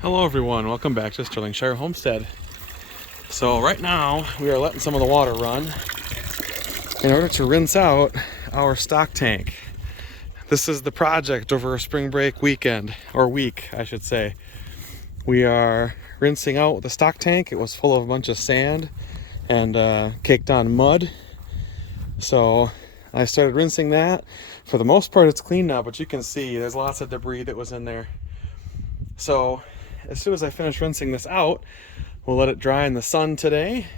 Hello everyone, welcome back to Sterlingshire Homestead. So right now we are letting some of the water run in order to rinse out our stock tank. This is the project over a spring break weekend, or week I should say. We are rinsing out the stock tank. It was full of a bunch of sand and caked on mud. So I started rinsing that. For the most part it's clean now, but you can see there's lots of debris that was in there. So as soon as I finish rinsing this out, we'll let it dry in the sun today.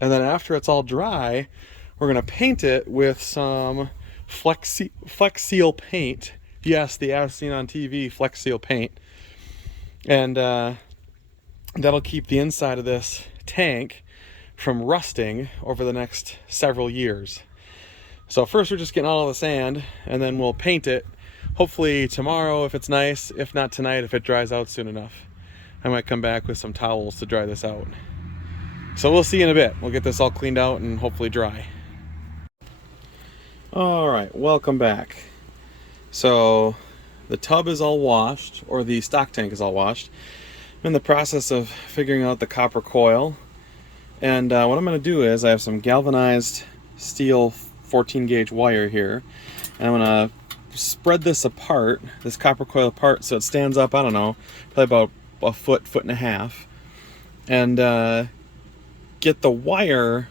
And then after it's all dry, we're gonna paint it with some Flex Seal paint. Yes, the as seen on TV Flex Seal paint. And that'll keep the inside of this tank from rusting over the next several years. So first we're just getting all of the sand, and then we'll paint it. Hopefully tomorrow if it's nice, if not tonight if it dries out soon enough. I might come back with some towels to dry this out. So we'll see in a bit. We'll get this all cleaned out and hopefully dry. All right, welcome back. So the tub is all washed, or the stock tank is all washed. I'm in the process of figuring out the copper coil. And what I'm gonna do is I have some galvanized steel 14 gauge wire here. And I'm gonna spread this apart, this copper coil apart, so it stands up, I don't know, probably about a foot and a half. And get the wire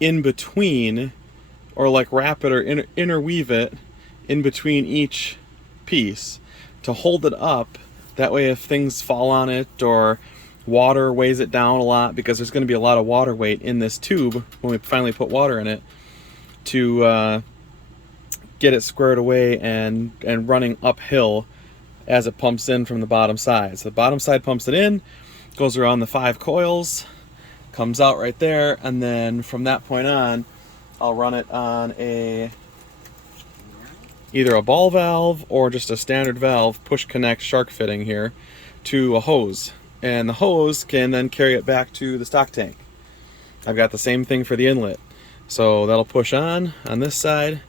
in between, or like wrap it or interweave it in between each piece to hold it up. That way if things fall on it or water weighs it down a lot, because there's going to be a lot of water weight in this tube when we finally put water in it, to get it squared away and running uphill as it pumps in from the bottom side. So the bottom side pumps it in, goes around the 5 coils, comes out right there, and then from that point on I'll run it on either a ball valve or just a standard valve push connect shark fitting here to a hose, and the hose can then carry it back to the stock tank. I've got the same thing for the inlet, so that'll push on this side.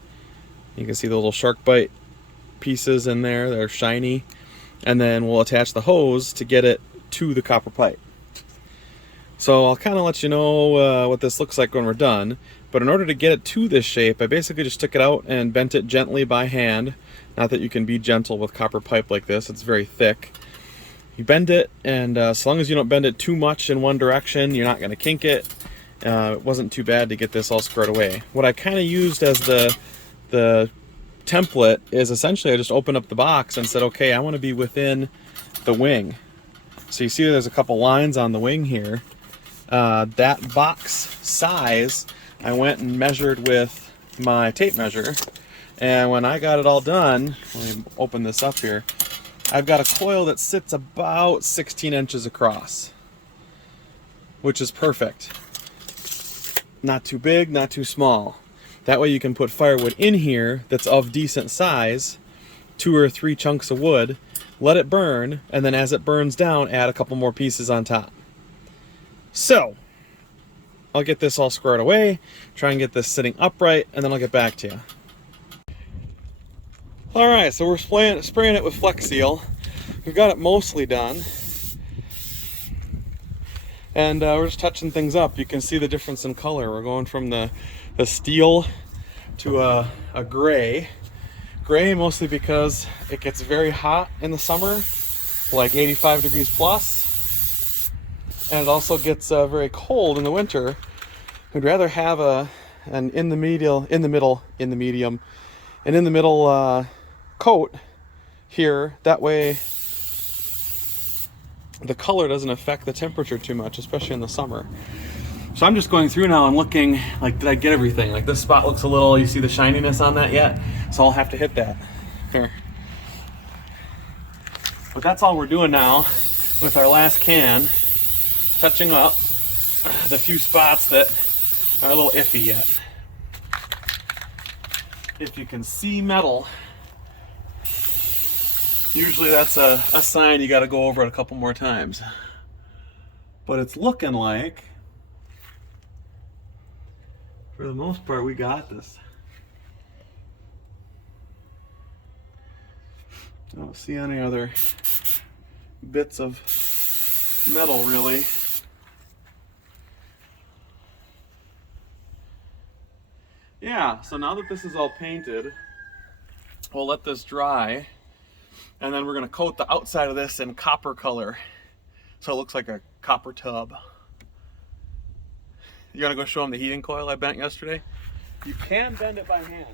You can see the little shark bite pieces in there, they're shiny, and then we'll attach the hose to get it to the copper pipe. So I'll kind of let you know what this looks like when we're done, but in order to get it to this shape, I basically just took it out and bent it gently by hand. Not that you can be gentle with copper pipe like this, it's very thick. You bend it, and as long as you don't bend it too much in one direction, you're not going to kink it. It wasn't too bad to get this all squared away. What I kind of used as the template is essentially I just opened up the box and said, okay, I want to be within the wing. So you see there's a couple lines on the wing here. That box size I went and measured with my tape measure, and when I got it all done, let me open this up here, I've got a coil that sits about 16 inches across, which is perfect. Not too big, not too small. That way you can put firewood in here that's of decent size, 2 or 3 chunks of wood, let it burn, and then as it burns down, add a couple more pieces on top. So, I'll get this all squared away, try and get this sitting upright, and then I'll get back to you. Alright, so we're spraying it with Flex Seal. We've got it mostly done. And we're just touching things up. You can see the difference in color. We're going from the steel to a gray. Gray mostly because it gets very hot in the summer, like 85 degrees plus. And it also gets very cold in the winter. We'd rather have an in the medium coat here. That way the color doesn't affect the temperature too much, especially in the summer. So I'm just going through now and looking, like, did I get everything? Like, this spot looks a little, you see the shininess on that yet? So I'll have to hit that. Here. But that's all we're doing now with our last can. Touching up the few spots that are a little iffy yet. If you can see metal, usually that's a sign you got to go over it a couple more times. But it's looking like, for the most part, we got this. I don't see any other bits of metal, really. Yeah, so now that this is all painted, we'll let this dry, and then we're going to coat the outside of this in copper color, so it looks like a copper tub. You want to go show them the heating coil I bent yesterday? You can bend it by hand.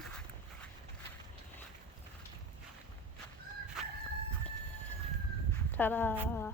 Ta-da!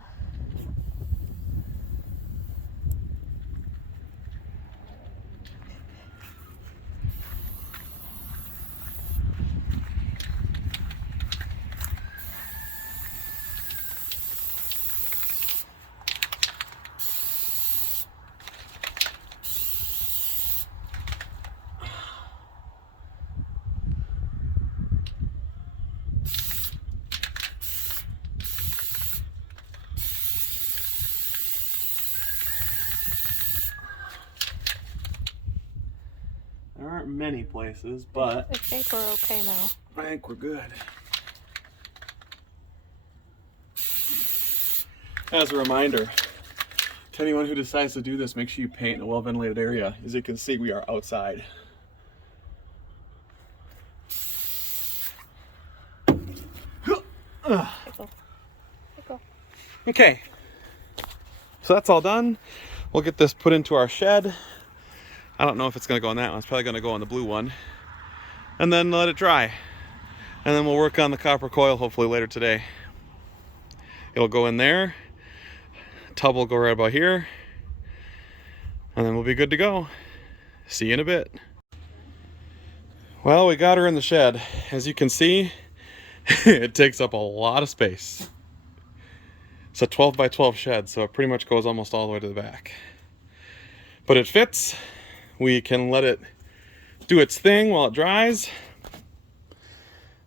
There aren't many places, but I think we're okay now. I think we're good. As a reminder, to anyone who decides to do this, make sure you paint in a well-ventilated area. As you can see, we are outside. Okay, so that's all done. We'll get this put into our shed. I don't know if it's going to go in that one. It's probably going to go on the blue one. And then let it dry. And then we'll work on the copper coil hopefully later today. It'll go in there. Tub will go right about here. And then we'll be good to go. See you in a bit. Well, we got her in the shed. As you can see, it takes up a lot of space. It's a 12 by 12 shed, so it pretty much goes almost all the way to the back. But it fits. We can let it do its thing while it dries.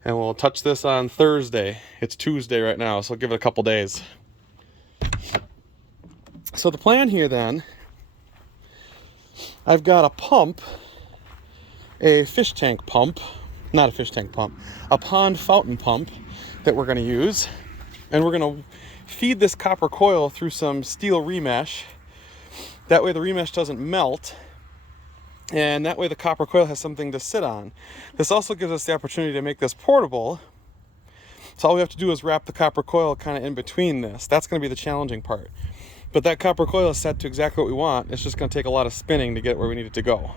And we'll touch this on Thursday. It's Tuesday right now, so I'll give it a couple days. So the plan here then, I've got a pump, a fish tank pump, not a fish tank pump, a pond fountain pump that we're going to use. And we're going to feed this copper coil through some steel remesh. That way the remesh doesn't melt. And that way the copper coil has something to sit on. This also gives us the opportunity to make this portable. So all we have to do is wrap the copper coil kind of in between this. That's going to be the challenging part. But that copper coil is set to exactly what we want. It's just going to take a lot of spinning to get it where we need it to go.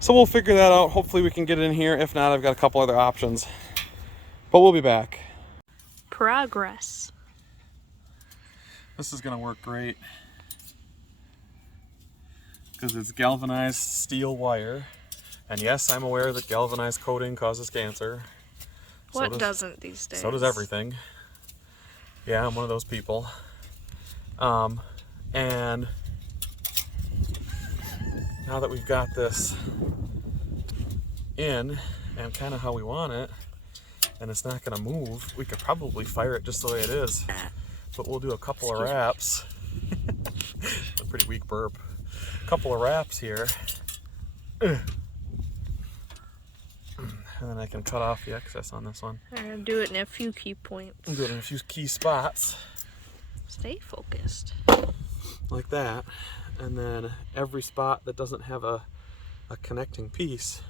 So we'll figure that out. Hopefully we can get it in here. If not, I've got a couple other options. But we'll be back. Progress. This is going to work great. Because it's galvanized steel wire. And yes, I'm aware that galvanized coating causes cancer. What doesn't these days? So does everything. Yeah, I'm one of those people. And now that we've got this in and kind of how we want it, and it's not going to move, we could probably fire it just the way it is. But we'll do a couple of wraps. A pretty weak burp. Couple of wraps here, and then I can cut off the excess on this one. I'm gonna do it in a few key points. Do it in a few key spots. Stay focused. Like that, and then every spot that doesn't have a connecting piece,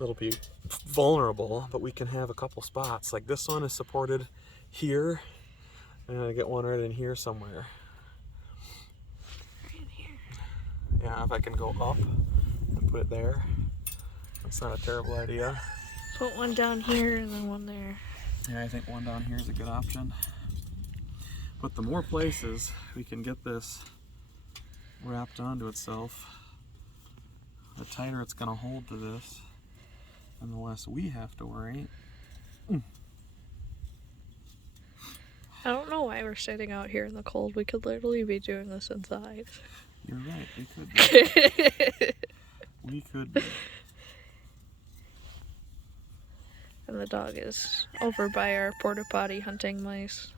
it'll be vulnerable, but we can have a couple spots. Like this one is supported here, and I get one right in here somewhere. Yeah, if I can go up and put it there, that's not a terrible idea. Put one down here and then one there. Yeah, I think one down here is a good option. But the more places we can get this wrapped onto itself, the tighter it's going to hold to this, and the less we have to worry. I don't know why we're sitting out here in the cold. We could literally be doing this inside. You're right, we could be. We could be. And the dog is over by our porta potty hunting mice.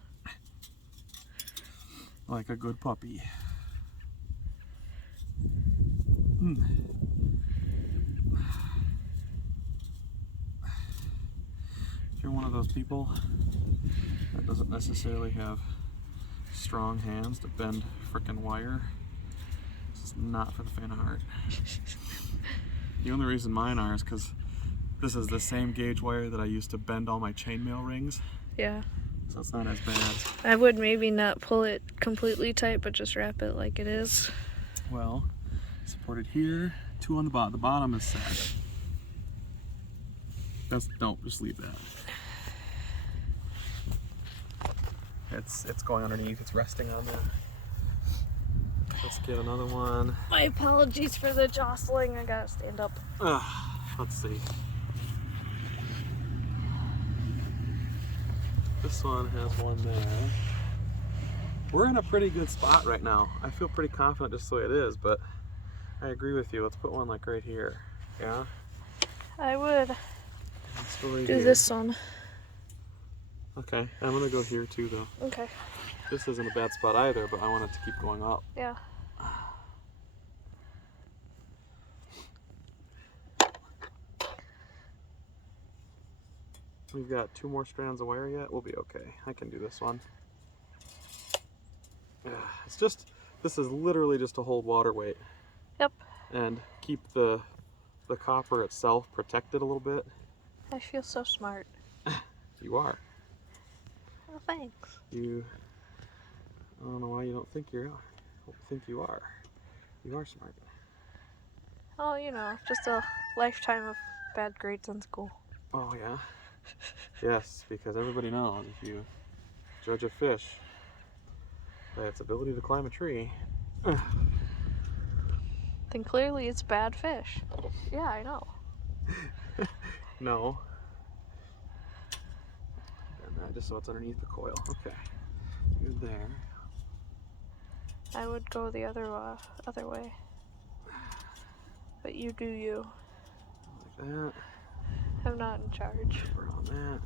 Like a good puppy. If you're one of those people that doesn't necessarily have strong hands to bend frickin' wire, this is not for the faint of heart. The only reason mine are is because this is the same gauge wire that I used to bend all my chainmail rings. Yeah. So it's not as bad. I would maybe not pull it completely tight, but just wrap it like it is. Well, supported here, 2 on the bottom. The bottom is set. No, just leave that. It's going underneath. It's resting on that. Let's get another one. My apologies for the jostling. I gotta stand up. Let's see. This one has one there. We're in a pretty good spot right now. I feel pretty confident just the way it is, but I agree with you. Let's put one like right here. Yeah? I would Let's go right do here. this one. Okay, I'm gonna go here too though. Okay. This isn't a bad spot either, but I want it to keep going up. Yeah. We've got 2 more strands of wire yet. We'll be okay. I can do this one. It's just, this is literally just to hold water weight. Yep. And keep the copper itself protected a little bit. I feel so smart. You are. Well, thanks. I don't know why you don't think you are. You are smart. Oh, you know, just a lifetime of bad grades in school. Oh yeah? Yes, because everybody knows if you judge a fish by its ability to climb a tree. Then clearly it's bad fish. Yeah, I know. No. And that just so it's underneath the coil. Okay. Good there. I would go the other way. But you do you. Like that. I'm not in charge. Put on that.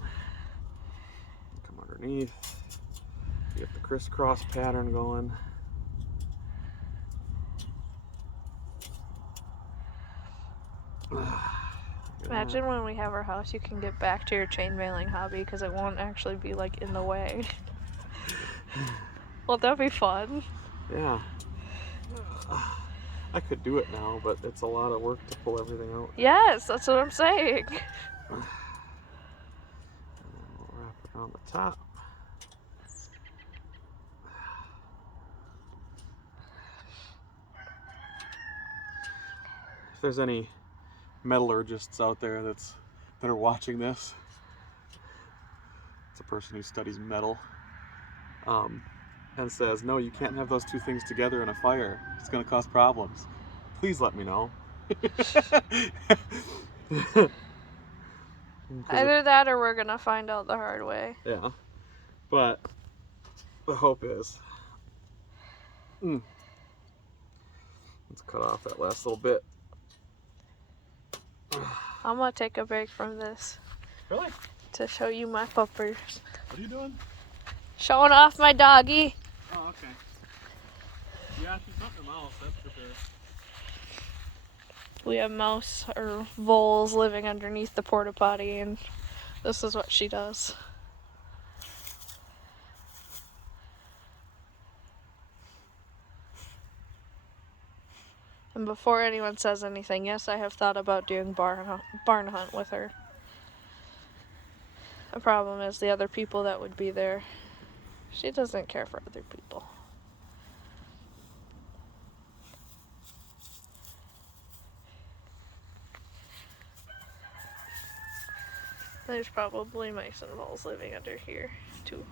Come underneath. Get the crisscross pattern going. Imagine when we have our house, you can get back to your chain mailing hobby because it won't actually be like in the way. Well, that'd be fun. Yeah. I could do it now, but it's a lot of work to pull everything out. Yes, that's what I'm saying. And then we'll wrap it around the top. If there's any metallurgists out there that are watching this, it's a person who studies metal, and says, no, you can't have those 2 things together in a fire. It's going to cause problems. Please let me know. Either that or we're gonna find out the hard way. Yeah, but the hope is, let's cut off that last little bit. I'm gonna take a break from this. Really? To show you my puppers. What are you doing? Showing off my doggy. Oh, okay. Yeah, she's not a mouse, that's for sure. We have mouse or voles living underneath the porta potty, and this is what she does. And before anyone says anything, yes, I have thought about doing barn hunt with her. The problem is the other people that would be there. She doesn't care for other people. There's probably mice and voles living under here, too.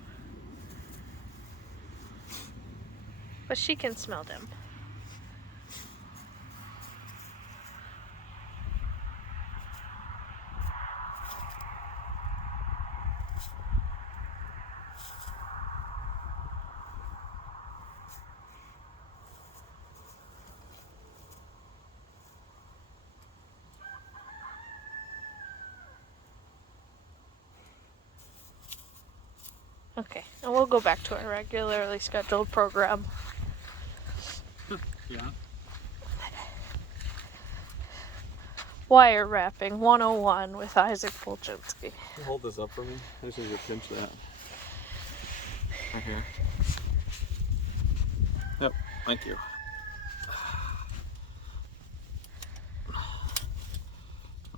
But she can smell them. Okay, and we'll go back to our regularly scheduled program. Yeah. Wire wrapping 101 with Isaac Polchinski. Hold this up for me. I just need you to pinch that. Right here. Yep, thank you.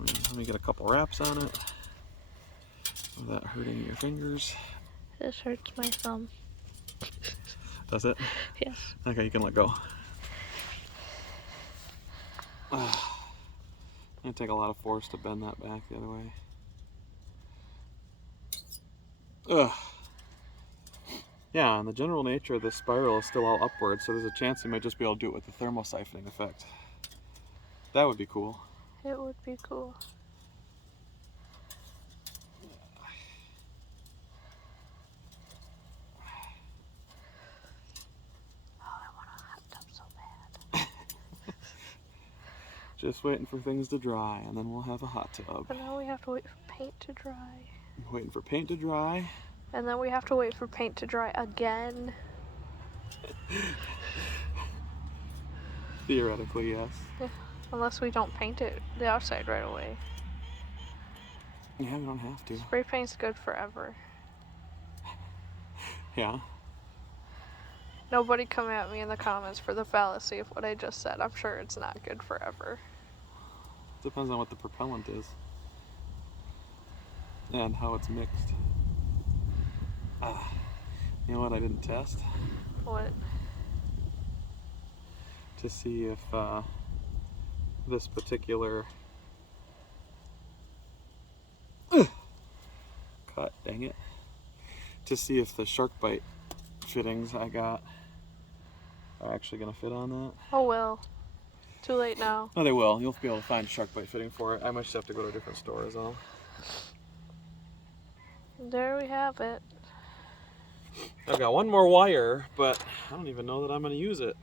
Let me get a couple wraps on it without hurting your fingers. This hurts my thumb. Does it? Yes. Okay, you can let go. It's gonna take a lot of force to bend that back the other way. Ugh. Yeah, and the general nature of this spiral is still all upward, so there's a chance you might just be able to do it with the thermosiphoning effect. That would be cool. It would be cool. Just waiting for things to dry, and then we'll have a hot tub. But now we have to wait for paint to dry. Waiting for paint to dry. And then we have to wait for paint to dry again. Theoretically, yes. Yeah. Unless we don't paint it the outside right away. Yeah, we don't have to. Spray paint's good forever. Yeah. Nobody come at me in the comments for the fallacy of what I just said. I'm sure it's not good forever. Depends on what the propellant is. And how it's mixed. You know what I didn't test? What? To see if this particular cut, dang it. To see if the shark bite fittings I got are actually gonna fit on that. Oh well. Too late now. Oh, they will. You'll be able to find a shark bite fitting for it. I might just have to go to a different store is all. There we have it. I've got one more wire, but I don't even know that I'm gonna use it.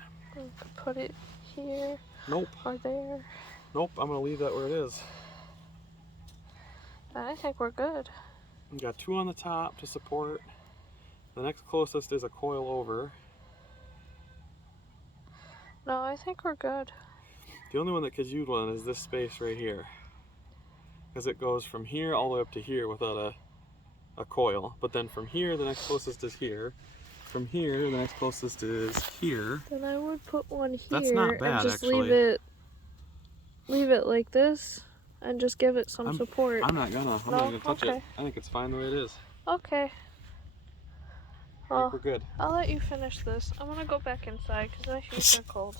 Put it here. Nope. Or there. Nope, I'm gonna leave that where it is. I think we're good. We've got two on the top to support. The next closest is a coil over. No, I think we're good. The only one that could use one is this space right here. Because it goes from here all the way up to here without a coil. But then from here, the next closest is here. From here, the next closest is here. Then I would put one here. That's not bad, and just actually. leave it like this and just give it some support. I'm not gonna touch it. I think it's fine the way it is. Okay. I think we're good. I'll let you finish this. I'm gonna go back inside because my shoes are cold.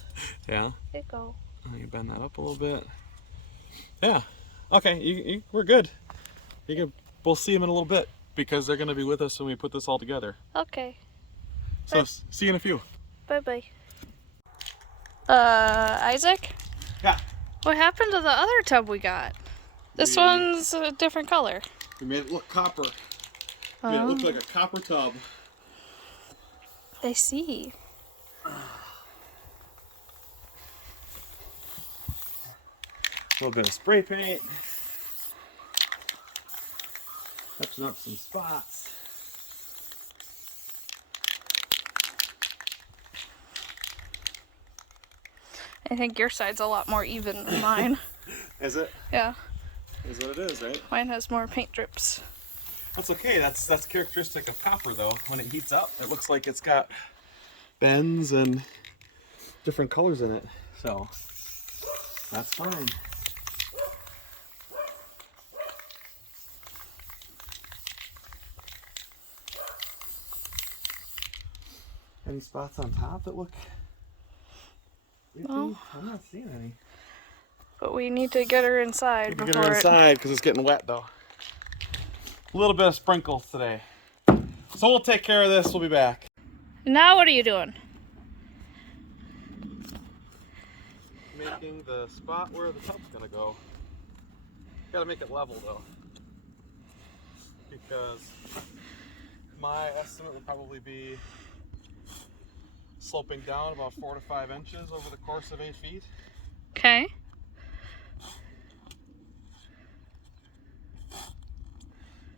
Yeah? Here you go. Let me bend that up a little bit. Yeah. Okay, we're good. We'll see them in a little bit because they're gonna be with us when we put this all together. Okay. So see you in a few. Bye-bye. Isaac? Yeah. What happened to the other tub we got? This one's a different color. We made it look copper. We made it look like a copper tub. I see. A little bit of spray paint. Touching up some spots. I think your side's a lot more even than mine. Is it? Yeah. Is what it is, right? Mine has more paint drips. That's okay. That's characteristic of copper, though. When it heats up, it looks like it's got bends and different colors in it. So that's fine. Any spots on top that look? No. I'm not seeing any. But we need to get her inside before Get her inside because it's getting wet, though. A little bit of sprinkles today. So we'll take care of this. We'll be back. Now what are you doing? Making the spot where the tub's gonna go. Gotta make it level though, because my estimate will probably be sloping down about 4 to 5 inches over the course of 8 feet. Okay.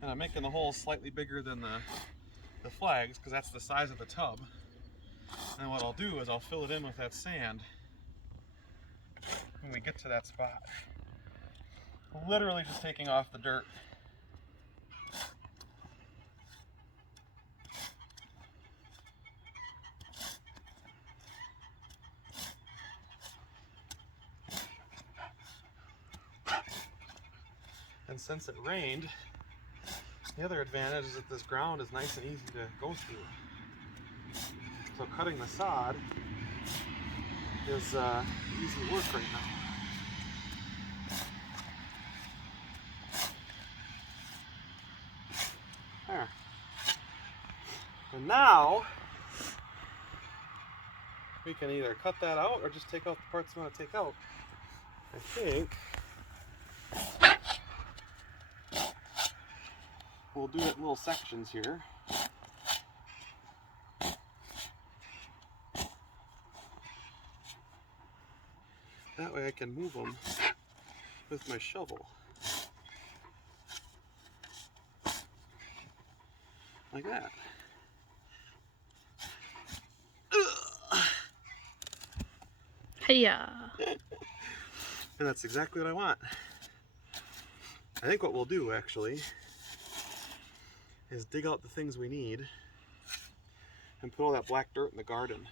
And I'm making the holes slightly bigger than the flags because that's the size of the tub. And what I'll do is I'll fill it in with that sand when we get to that spot. Literally just taking off the dirt. And since it rained, the other advantage is that this ground is nice and easy to go through. So cutting the sod is easy work right now. There. And now we can either cut that out or just take out the parts we want to take out. I think we'll do it in little sections here. That way I can move them with my shovel. Like that. Hiya! And that's exactly what I want. I think what we'll do actually is dig out the things we need and put all that black dirt in the garden.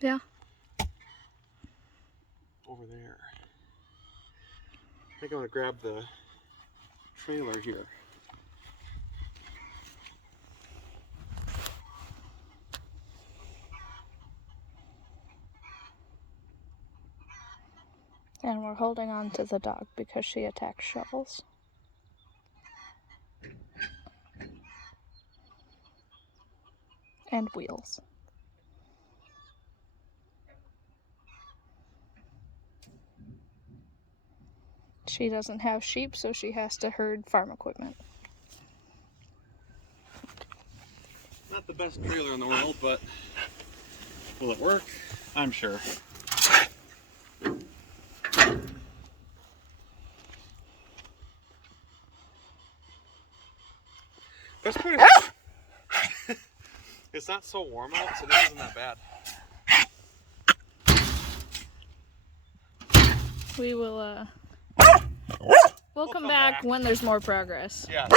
Yeah. Over there. I think I'm gonna grab the trailer here. And we're holding on to the dog because she attacks shovels. And wheels. She doesn't have sheep, so she has to herd farm equipment. Not the best trailer in the world, but will it work? I'm sure. That's pretty. It's not so warm out, so this isn't that bad. We will, we'll come back when there's more progress. Yeah.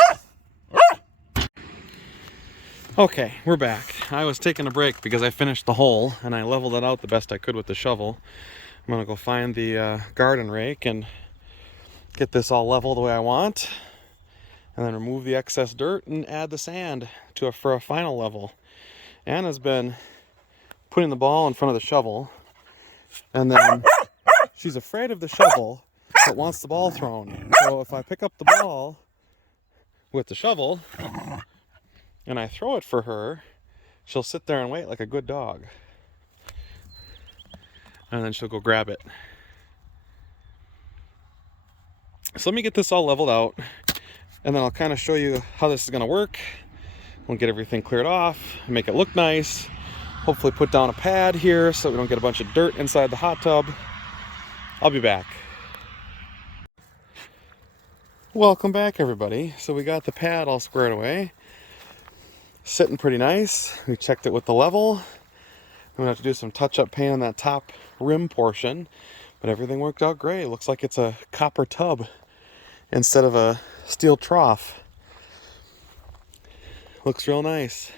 Okay, we're back. I was taking a break because I finished the hole and I leveled it out the best I could with the shovel. I'm gonna go find the garden rake and get this all level the way I want, and then remove the excess dirt and add the sand for a final level. Anna's been putting the ball in front of the shovel, and then she's afraid of the shovel but wants the ball thrown. So if I pick up the ball with the shovel and I throw it for her, she'll sit there and wait like a good dog. And then she'll go grab it. So let me get this all leveled out, and then I'll kind of show you how this is going to work. We'll get everything cleared off, make it look nice. Hopefully put down a pad here so we don't get a bunch of dirt inside the hot tub. I'll be back. Welcome back, everybody. So we got the pad all squared away. Sitting pretty nice. We checked it with the level. I'm gonna have to do some touch-up paint on that top rim portion, but everything worked out great. It looks like it's a copper tub instead of a steel trough. Looks real nice.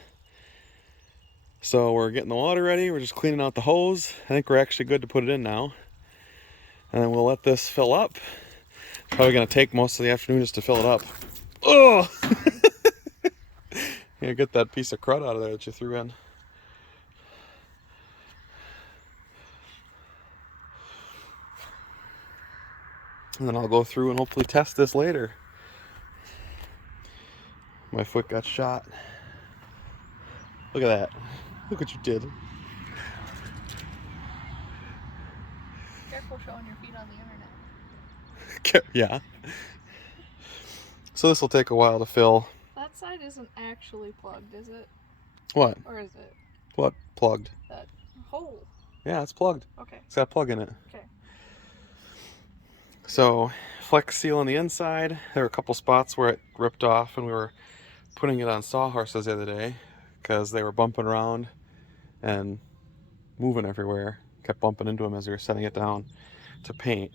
So we're getting the water ready. We're just cleaning out the hose. I think we're actually good to put it in now. And then we'll let this fill up. Probably gonna take most of the afternoon just to fill it up. Oh! You get that piece of crud out of there that you threw in. And then I'll go through and hopefully test this later. My foot got shot. Look at that. Look what you did. Careful showing your feet on the internet. Yeah. So this will take a while to fill. That side isn't actually plugged, is it? What? Or is it? What? Plugged. That hole. Yeah, it's plugged. Okay. It's got a plug in it. Okay. So, flex seal on the inside. There were a couple spots where it ripped off, and we were putting it on sawhorses the other day because they were bumping around and moving everywhere. Kept bumping into them as we were setting it down to paint.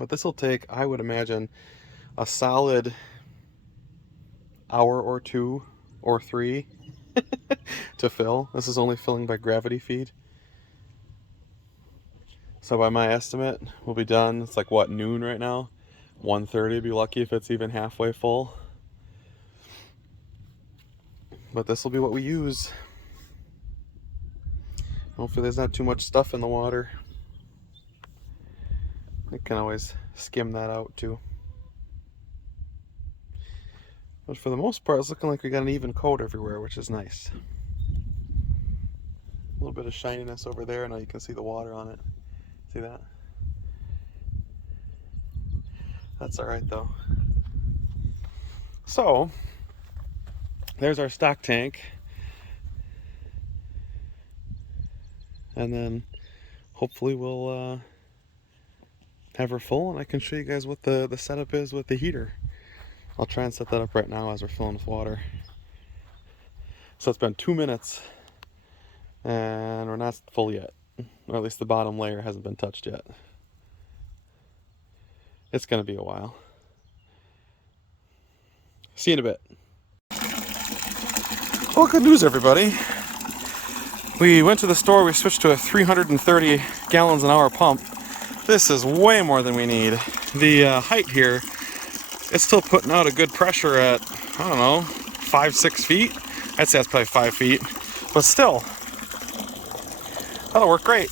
But this will take, I would imagine, a solid hour or 2 or 3 to fill. This is only filling by gravity feed. So by my estimate, we'll be done. It's like, what, noon right now? 1:30, be lucky if it's even halfway full. But this will be what we use. Hopefully there's not too much stuff in the water. I can always skim that out too. But for the most part, it's looking like we got an even coat everywhere, which is nice. A little bit of shininess over there. Now you can see the water on it. See that? That's all right though. So there's our stock tank. And then hopefully we'll have her full, and I can show you guys what the setup is with the heater. I'll try and set that up right now as we're filling with water. So it's been 2 minutes and we're not full yet, or at least the bottom layer hasn't been touched yet. It's gonna be a while. See you in a bit. Well, good news everybody. We went to the store, we switched to a 330 gallons an hour pump. This is way more than we need. The height here, it's still putting out a good pressure at, I don't know, 5-6 feet. I'd say that's probably 5 feet, but still, that'll work great.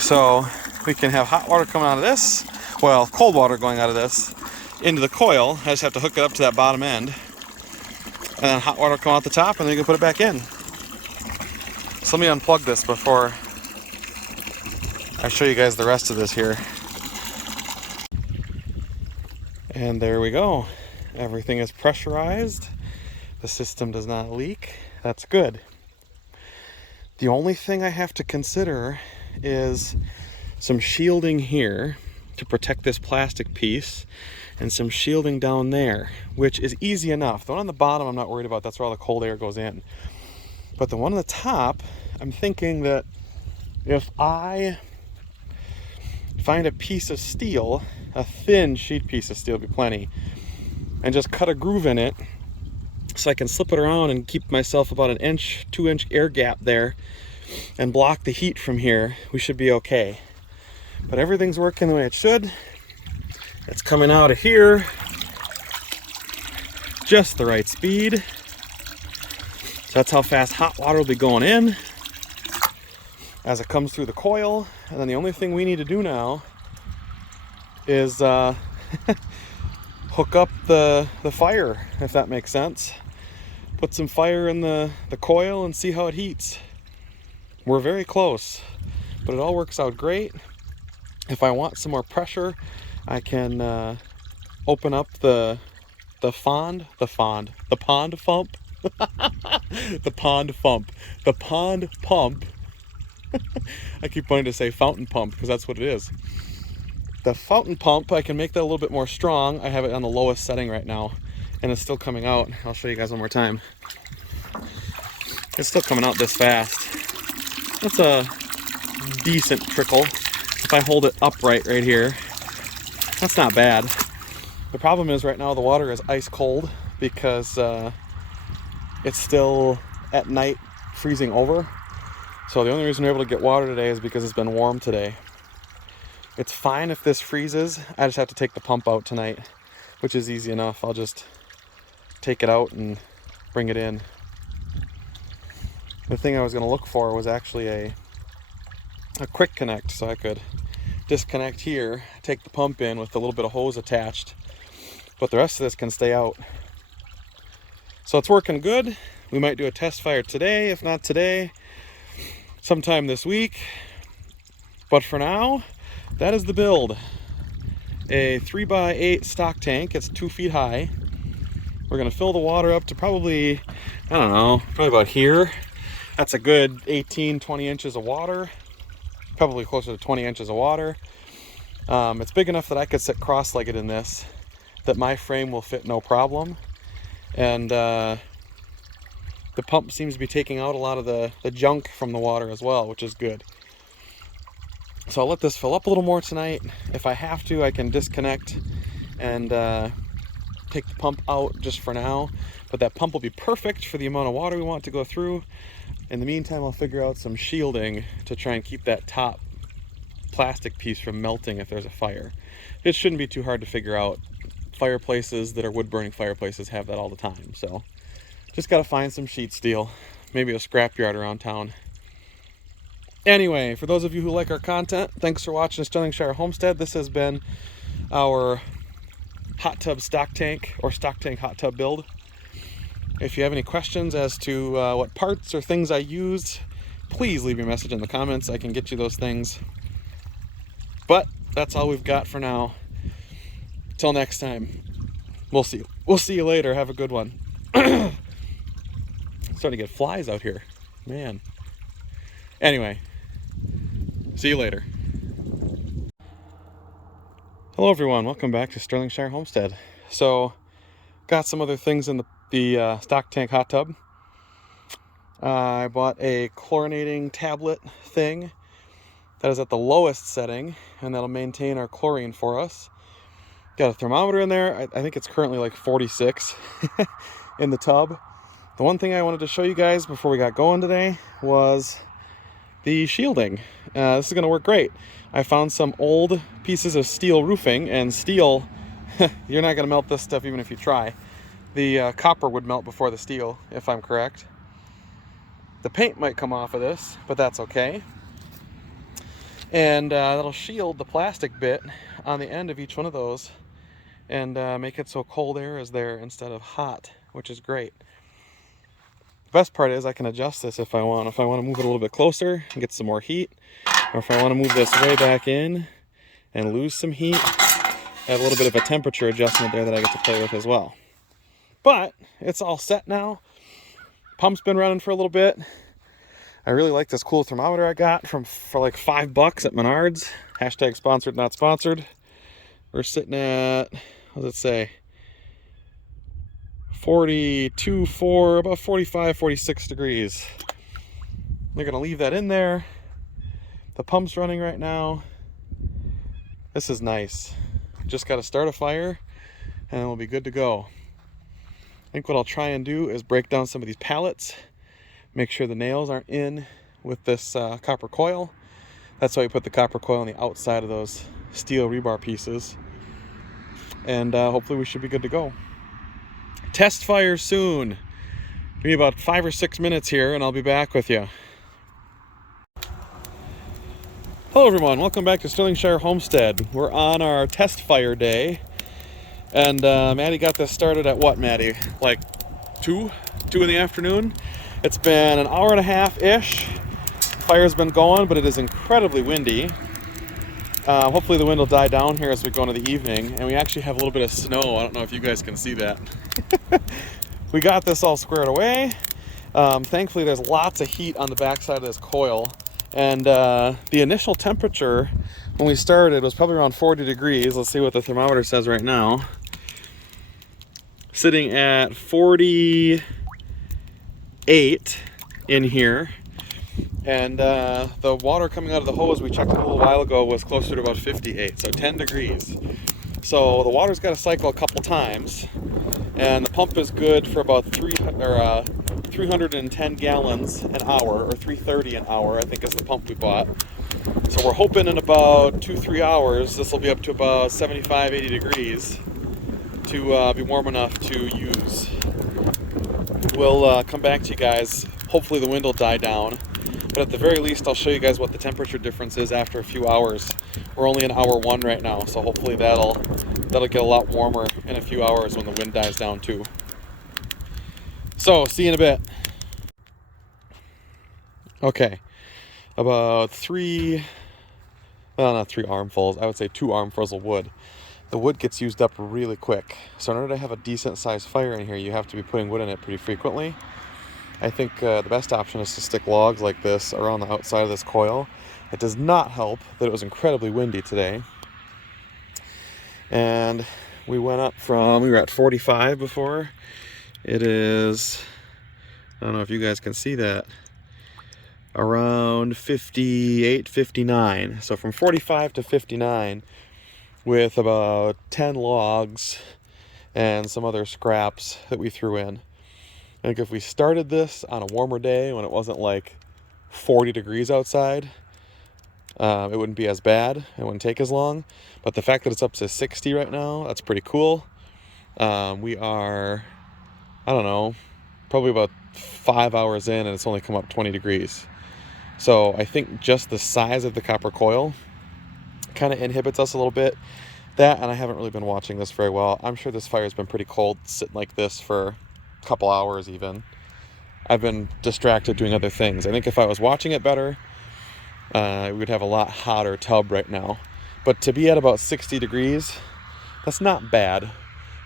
So we can have hot water coming out of this, well, cold water going out of this into the coil. I just have to hook it up to that bottom end, and then hot water come out the top, and then you can put it back in. So let me unplug this before I show you guys the rest of this here. And there we go. Everything is pressurized. The system does not leak. That's good. The only thing I have to consider is some shielding here to protect this plastic piece, and some shielding down there, which is easy enough. The one on the bottom I'm not worried about. That's where all the cold air goes in. But the one on the top, I'm thinking that if I find a piece of steel, a thin sheet piece of steel would be plenty, and just cut a groove in it so I can slip it around and keep myself about an 2-inch air gap there and block the heat from here, we should be okay. But everything's working the way it should. It's coming out of here just the right speed. So that's how fast hot water will be going in as it comes through the coil. And then the only thing we need to do now is hook up the fire, if that makes sense. Put some fire in the coil and see how it heats. We're very close, but it all works out great. If I want some more pressure, I can open up the pond pump. The pond pump. I keep wanting to say fountain pump because that's what it is. The fountain pump, I can make that a little bit more strong. I have it on the lowest setting right now, and it's still coming out. I'll show you guys one more time. It's still coming out this fast. That's a decent trickle. If I hold it upright right here, that's not bad. The problem is right now the water is ice cold because it's still at night freezing over. So the only reason we're able to get water today is because it's been warm today. It's fine if this freezes. I just have to take the pump out tonight, which is easy enough. I'll just take it out and bring it in. The thing I was going to look for was actually a quick connect, so I could disconnect here, take the pump in with a little bit of hose attached, but the rest of this can stay out. So it's working good. We might do a test fire today, if not today, sometime this week. But for now, that is the build. A 3x8 stock tank. It's 2 feet high. We're gonna fill the water up to probably, I don't know, probably about here. That's a good 18-20 inches of water, probably closer to 20 inches of water. It's big enough that I could sit cross-legged in this, that my frame will fit no problem. And the pump seems to be taking out a lot of the junk from the water as well, which is good. So I'll let this fill up a little more tonight. If I have to, I can disconnect and take the pump out just for now. But that pump will be perfect for the amount of water we want to go through. In the meantime, I'll figure out some shielding to try and keep that top plastic piece from melting if there's a fire. It shouldn't be too hard to figure out. Fireplaces that are wood-burning fireplaces have that all the time. So just got to find some sheet steel, maybe a scrapyard around town. Anyway, for those of you who like our content, thanks for watching the Sterlingshire Homestead. This has been our hot tub stock tank or stock tank hot tub build. If you have any questions as to what parts or things I used, please leave me a message in the comments. I can get you those things. But that's all we've got for now. Till next time. We'll see you later. Have a good one. Starting to get flies out here. Man. Anyway, see you later. Hello everyone, welcome back to Sterlingshire Homestead. So, got some other things in the stock tank hot tub. I bought a chlorinating tablet thing that is at the lowest setting, and that'll maintain our chlorine for us. Got a thermometer in there. I think it's currently like 46 in the tub. The one thing I wanted to show you guys before we got going today was the shielding. This is going to work great. I found some old pieces of steel roofing, and steel, you're not going to melt this stuff even if you try. The copper would melt before the steel, if I'm correct. The paint might come off of this, but that's okay. And that'll shield the plastic bit on the end of each one of those and make it so cold air is there instead of hot, which is great. The best part is I can adjust this if I want. If I want to move it a little bit closer and get some more heat, or if I want to move this way back in and lose some heat, I have a little bit of a temperature adjustment there that I get to play with as well. But it's all set now. Pump's been running for a little bit. I really like this cool thermometer I got for like $5 at Menards. Hashtag sponsored, not sponsored. We're sitting at, what does it say? 42, about 45, 46 degrees. They're gonna leave that in there. The pump's running right now. This is nice. Just gotta start a fire and then we'll be good to go. I think what I'll try and do is break down some of these pallets, make sure the nails aren't in with this copper coil. That's why we put the copper coil on the outside of those steel rebar pieces. And hopefully we should be good to go. Test fire soon. Give me about 5 or 6 minutes here and I'll be back with you. Hello everyone, welcome back to Sterlingshire Homestead. We're on our test fire day. And Maddie got this started at what, Maddie? Like 2 in the afternoon? It's been an hour and a half-ish. Fire's been going, but it is incredibly windy. Hopefully the wind will die down here as we go into the evening. And we actually have a little bit of snow. I don't know if you guys can see that. We got this all squared away. Thankfully there's lots of heat on the backside of this coil. And the initial temperature when we started was probably around 40 degrees. Let's see what the thermometer says right now. Sitting at 48 in here. And the water coming out of the hose, we checked it a little while ago, was closer to about 58, so 10 degrees. So the water's got to cycle a couple times, and the pump is good for about 310 gallons an hour, or 330 an hour, I think is the pump we bought. So we're hoping in about 2-3 hours, this will be up to about 75-80 degrees to be warm enough to use. We'll come back to you guys. Hopefully the wind will die down. But at the very least, I'll show you guys what the temperature difference is after a few hours. We're only in hour 1 right now, so hopefully that'll get a lot warmer in a few hours when the wind dies down too. So, see you in a bit. Okay, about not 3 armfuls, I would say 2 armfuls of wood. The wood gets used up really quick. So in order to have a decent sized fire in here, you have to be putting wood in it pretty frequently. I think the best option is to stick logs like this around the outside of this coil. It does not help that it was incredibly windy today. And we went up from, we were at 45 before. It is, I don't know if you guys can see that, around 58, 59. So from 45 to 59 with about 10 logs and some other scraps that we threw in. I think if we started this on a warmer day when it wasn't like 40 degrees outside, it wouldn't be as bad. It wouldn't take as long. But the fact that it's up to 60 right now, that's pretty cool. We are, I don't know, probably about 5 hours in and it's only come up 20 degrees. So I think just the size of the copper coil kind of inhibits us a little bit. That, and I haven't really been watching this very well. I'm sure this fire's been pretty cold sitting like this for a couple hours even. I've been distracted doing other things. I think if I was watching it better, we would have a lot hotter tub right now. But to be at about 60 degrees, that's not bad.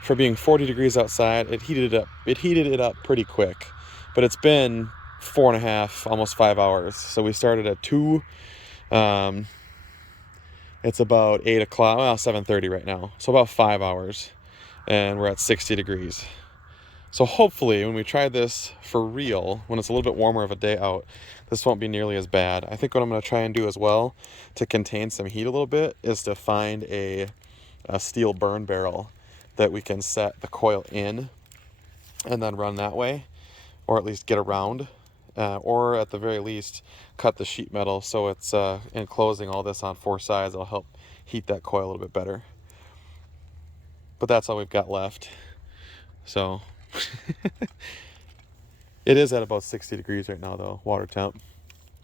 For being 40 degrees outside, it heated it up pretty quick. But it's been 4.5, almost 5 hours. So we started at 2. It's about 8 o'clock, well, 7:30 right now. So about 5 hours. And we're at 60 degrees. So hopefully when we try this for real, when it's a little bit warmer of a day out, this won't be nearly as bad. I think what I'm going to try and do as well to contain some heat a little bit is to find a steel burn barrel that we can set the coil in and then run that way, or at least get around, or at the very least cut the sheet metal so it's enclosing all this on 4 sides. It'll help heat that coil a little bit better. But that's all we've got left. So it is at about 60 degrees right now though, water temp.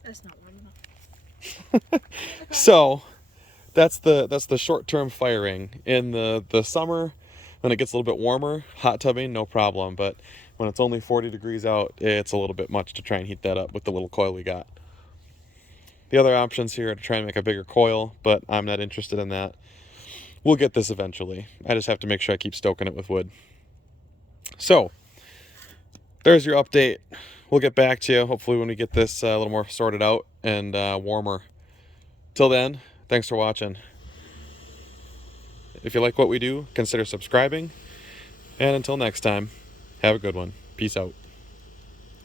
That's not warm enough. So that's the short-term firing. In the summer, when it gets a little bit warmer, hot tubbing, no problem. But when it's only 40 degrees out, it's a little bit much to try and heat that up with the little coil we got. The other options here are to try and make a bigger coil, but I'm not interested in that. We'll get this eventually. I just have to make sure I keep stoking it with wood. So there's your update. We'll get back to you hopefully when we get this a little more sorted out and warmer. Till then, thanks for watching. If you like what we do, consider subscribing. And until next time, have a good one. Peace out.